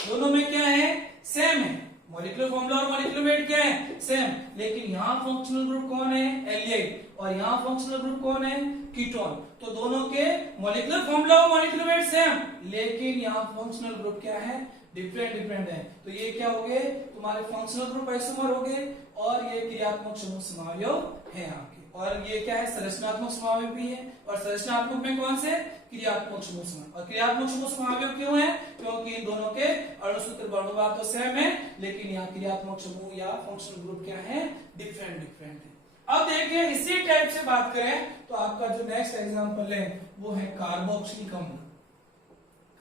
दोनों में क्या है, सेम है, मॉलिक्यूलर फॉर्मूला और मॉलिक्यूलर वेट क्या है, सेम, लेकिन यहाँ फंक्शनल ग्रुप कौन है, एल्डिहाइड, और यहाँ फंक्शनल ग्रुप कौन है, कीटोन। तो दोनों के मॉलिक्यूलर फॉर्मूला और मॉलिक्यूलर वेट सेम, लेकिन यहाँ फंक्शनल ग्रुप क्या है, डिफरेंट है। तो ये क्या हो गए, तुम्हारे फंक्शनल ग्रुप आइसोमर हो गए, और ये क्रियात्मक समूह समावयव है आपके, और ये क्या है, संरचनात्मक समावयव भी है। और संरचनात्मक में कौन से, क्रियात्मक समूह समावयव। और क्रियात्मक समूह समावयव क्यों है, क्योंकि इन दोनों के अणु सूत्र व अणुभार तो सेम है, लेकिन यहाँ क्रियात्मक समूह या फंक्शनल ग्रुप क्या है, डिफरेंट है। अब देखिए इसी टाइप से बात करें तो आपका जो नेक्स्ट एग्जांपल है वो है कार्बोक्सिलिक अम्ल,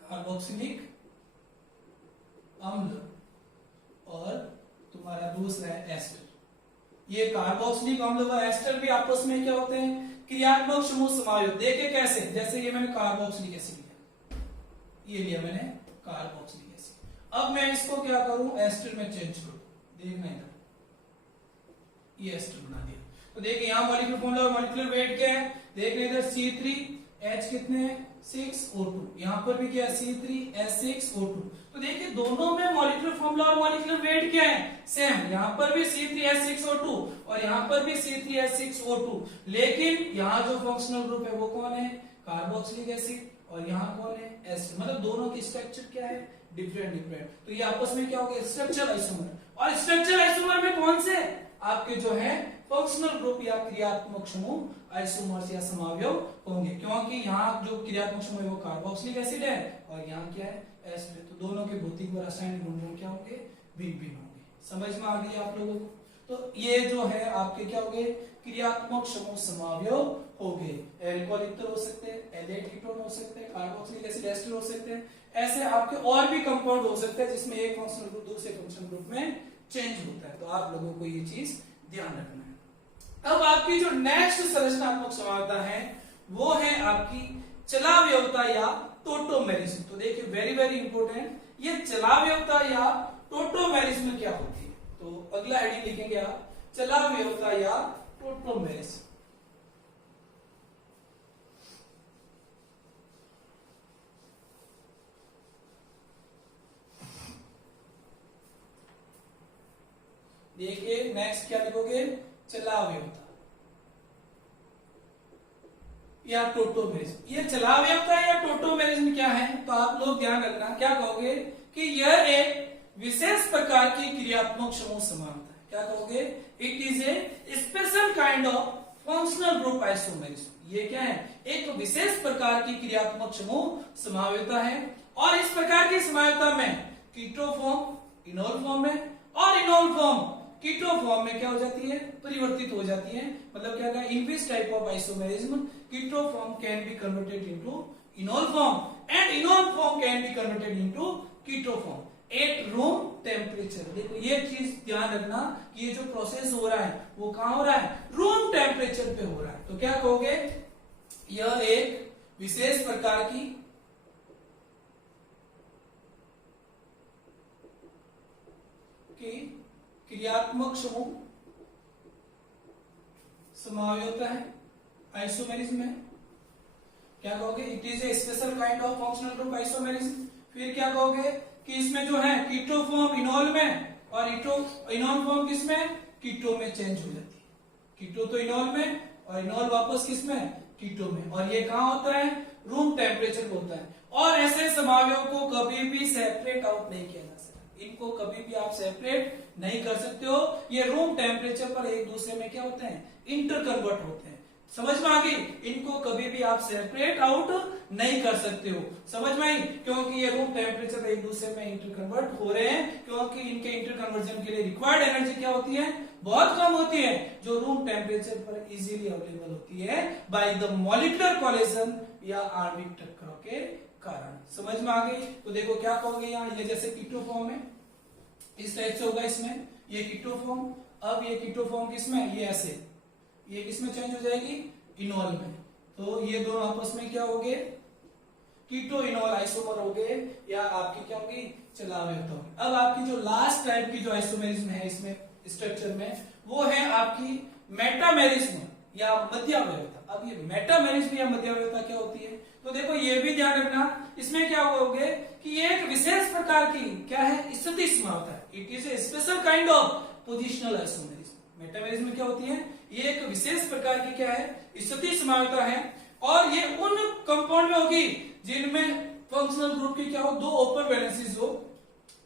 कार्बोक्सिलिक अम्ल, और तुम्हारा दूसरा है एस्टर। ये कार्बोक्सिलिक अम्ल व एस्टर भी आपस में क्या होते हैं, क्रियात्मक समूह समावयव। देखिए कैसे, जैसे ये मैंने कार्बोक्सिलिक एसिड लिया, ये लिया मैंने कार्बोक्सिलिक एसिड, अब मैं इसको क्या करूं, एस्टर में चेंज करूं। देखना इधर, ये एस्टर बना दिया। तो देखिए यहाँ मॉलिक्यूलर फॉर्मूला और मॉलिक्यूलर वेट क्या है, देख रहे इधर C3H कितने हैं 6O2, यहाँ पर भी क्या है C3H6O2। तो देखिए दोनों में मॉलिक्यूलर फॉर्मूला और मॉलिक्यूलर वेट क्या है सेम, यहाँ पर भी C3H6O2 और यहाँ पर भी C3H6O2, लेकिन यहाँ जो फंक्शनल ग्रुप है वो कौन है कार्बोक्सिलिक एसिड और यहाँ कौन है एसिड, मतलब दोनों की स्ट्रक्चर क्या है डिफरेंट डिफरेंट। तो ये आपस में क्या हो गया स्ट्रक्चरल आइसोमर, और स्ट्रक्चरल आइसोमर में कौन से आपके जो है फंक्शनल ग्रुप या क्रियात्मक समूह आइसोमर्स या समावयव होंगे, क्योंकि यहाँ जो क्रियात्मक समूह है वो कार्बोक्सिलिक एसिड है और यहाँ क्या है एसिड है, तो दोनों के भौतिक व रासायनिक गुण क्या होंगे भिन्न भिन्न होंगे। समझ में आ गई आप लोगों को। तो ये जो है आपके क्या हो गए क्रियात्मक समूह समावयव हो गए, एल्कोहल ईथर हो सकते हैं, एल्डेहाइड कीटोन हो सकते हैं, कार्बोक्सिलिक एसिड एस्टर हो सकते हैं, ऐसे आपके और भी कंपाउंड हो सकते हैं जिसमें एक फंक्शनल ग्रुप दूसरे फंक्शनल ग्रुप में चेंज होता है। तो आप लोगों को ये चीज ध्यान रखना है। अब आपकी जो नेक्स्ट संरचनात्मक समानता है वो है आपकी चलावयवता या टोटोमेरिज्म। तो देखिए वेरी वेरी इंपॉर्टेंट, ये चलावयवता या टोटोमेरिज्म क्या होती है, तो अगला हेडिंग लिखेंगे आप चलावयवता या टोटोमेरिज्म। देखिए नेक्स्ट क्या लिखोगे चलावयवता या टोटोमेरिज्म। ये चलावयवता या टोटोमेरिज्म क्या है, तो आप लोग ध्यान रखना क्या कहोगे कि यह एक विशेष प्रकार की क्रियात्मक समूह समानता है। क्या कहोगे it is a special kind of functional group isomerism. ये क्या है एक विशेष प्रकार की क्रियात्मक समूह समावयवता है, और इस प्रकार की समावयवता में कीटो फॉर्म इनोल फॉर्म में और इनोल फॉर्म कीटो फॉर्म में क्या हो जाती है परिवर्तित हो जाती है। मतलब क्या है in this type of isomerism keto form can be converted into enol form and enol form can be converted into keto form at room temperature. देखो ये चीज ध्यान रखना कि ये जो प्रोसेस हो रहा है वो कहां हो रहा है रूम टेम्परेचर पे हो रहा है। तो क्या कहोगे यह एक विशेष प्रकार की क्रियात्मक समूह समावयवता है आइसोमेरिज्म है। क्या कहोगे it is a special kind of functional group isomerism. फिर क्या कहोगे कि इसमें जो है कीटो फॉर्म इनोल में और इनोल फॉर्म किसमें कीटो में चेंज हो जाती है। कीटो तो इनोल में और इनोल वापस किसमें कीटो में, और ये कहां होता है रूम टेम्परेचर पे होता है। और ऐसे समावयव को कभी भी सेपरेट आउट नहीं किया जा सकता, इनको कभी भी आप सेपरेट नहीं कर सकते हो। ये रूम टेम्परेचर पर एक दूसरे में क्या होते हैं इंटर कन्वर्ट होते हैं। समझ में आ गई, इनको कभी भी आप सेपरेट आउट नहीं कर सकते हो। समझ में आई, क्योंकि ये रूम टेम्परेचर पर एक दूसरे में इंटर कन्वर्ट हो रहे हैं, क्योंकि इनके इंटर कन्वर्जन के लिए रिक्वायर्ड एनर्जी क्या होती है बहुत कम होती है, जो रूम टेम्परेचर पर इजीली अवेलेबल होती है बाय द मॉलिक्यूलर कोलिजन या आणविक टकराव के कारण। समझ में आ गई। तो देखो क्या कहोगे यहाँ ये जैसे कीटो फॉर्म है इस टाइप से होगा, इसमें ये कीटो फॉर्म, अब ये कीटो फॉर्म किसमें ये ऐसे ये किसमें चेंज हो जाएगी इनोल में। तो ये दोनों आपस में क्या हो गए कीटो इनोल आइसोमर हो गए या आपकी क्या होगी चलावयवता होगी। अब आपकी जो लास्ट टाइप की जो आइसोमेरिज्म है इसमें स्ट्रक्चर में वो है आपकी मेटामेरिज्म या मध्यावयवता। अब ये मेटामेरिज्म या मध्यावयवता क्या होती है, तो देखो ये भी ध्यान रखना इसमें क्या होगे कि ये एक विशेष प्रकार की क्या है स्थिति समावयवता है। It is a special kind of positional isomerism. Metamerism क्या होती है ये एक विशेष प्रकार की क्या है स्थिति समावयवता है, और ये उन कंपाउंड में होगी जिनमें फंक्शनल ग्रुप की क्या हो दो ओपन वैलेंसीज हो,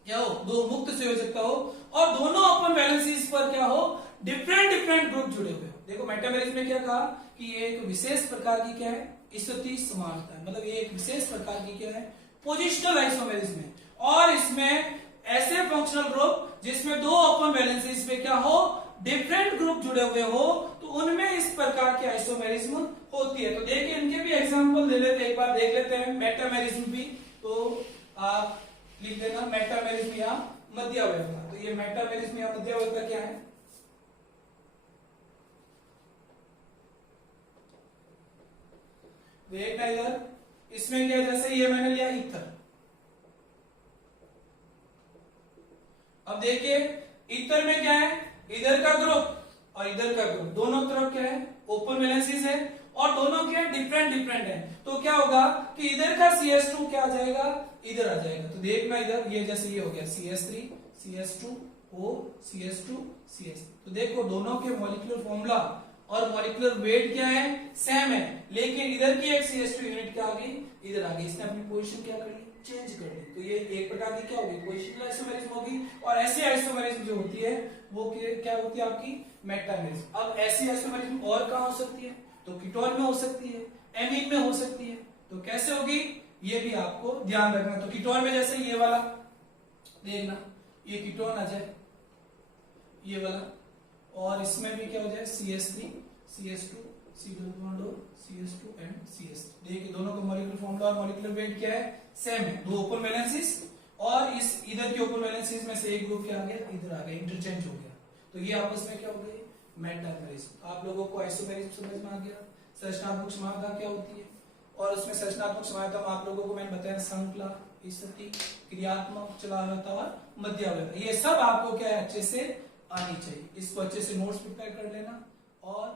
क्या हो दो मुक्त संयोजकता हो, और दोनों ओपन वैलेंसीज पर क्या हो डिफरेंट डिफरेंट ग्रुप जुड़े हुए हो। देखो मेटामेरिज्म में क्या कहा कि ये एक विशेष प्रकार की क्या है स्थिति समानता है, मतलब ये एक विशेष प्रकार की क्या है पोजिशनल आइसोमेरिज्म है। और इसमें ऐसे फंक्शनल ग्रुप जिसमें दो ओपन वैलेंसीज पे क्या हो डिफरेंट ग्रुप जुड़े हुए हो, तो उनमें इस प्रकार की आइसोमेरिज्म होती है। तो देखिए इनके भी एग्जांपल ले लेते हैं, एक बार देख लेते हैं मेटामेरिज्म भी। तो आप लिख देना मेटामेरिज्म या मध्यावयवता। तो ये मेटामेरिज्म या मध्यावयवता क्या है, देखना इधर इसमें क्या जैसे ये मैंने लिया ईथर। अब देखिए ईथर में क्या है इधर का ग्रुप और इधर का ग्रुप, दोनों तरफ क्या है, ओपन वैलेंसीज है और दोनों क्या डिफरेंट डिफरेंट है। तो क्या होगा कि इधर का CS2 क्या आ जाएगा, इधर आ जाएगा। तो देखना इधर, ये जैसे ये हो गया CS3 CS2 O CS2 CS। तो देखो दोनों के मॉलिक्यूलर फॉर्मूला और मॉलिक्यूलर वेट क्या है, सेम है, लेकिन इधर की एक CS2 यूनिट क्या आ गई, इधर आ गई। इसने अपनी पोजीशन क्या कर ली, चेंज कर ली। तो ये एक प्रकार की क्या होगी, पोजिशनल आइसोमेरिज्म होगी। और ऐसी आइसोमेरिज्म जो होती है वो क्या होती है आपकी, मेटामेरिज्म। अब ऐसी आइसोमेरिज्म और कहां हो सकती है, तो कीटोन में हो सकती है, एमीन में हो सकती है। तो कैसे होगी ये भी आपको ध्यान रखना। तो कीटोन में जैसे ये वाला देखना, ये कीटोन आ जाए ये वाला, और इसमें भी क्या हो जाए CS3 CS2 C double bond O CS2 and CS3। देखिए दोनों का मॉलिक्यूलर फॉर्मूला और मॉलिक्यूलर वेट क्या है, सेम है। दो ओपन वैलेंसीज और इस इधर के ओपन वैलेंसीज में से एक ग्रुप क्या आ गया, इधर आ गया, इंटरचेंज हो गया। तो ये आपस में क्या हो गई, मेटामेरिज्म। आप लोगों को आइसोमेरिज्म समझ में आ गया। संरचनात्मक समानता क्या होती है, और उसमें संरचनात्मक समानता में आप लोगों को मैंने बताया श्रृंखला, स्थिति, क्रियात्मक, चलावता और मध्यावता। ये सब आपको क्या है अच्छे से आनी चाहिए। इसको अच्छे से नोट्स प्रिपेयर कर लेना और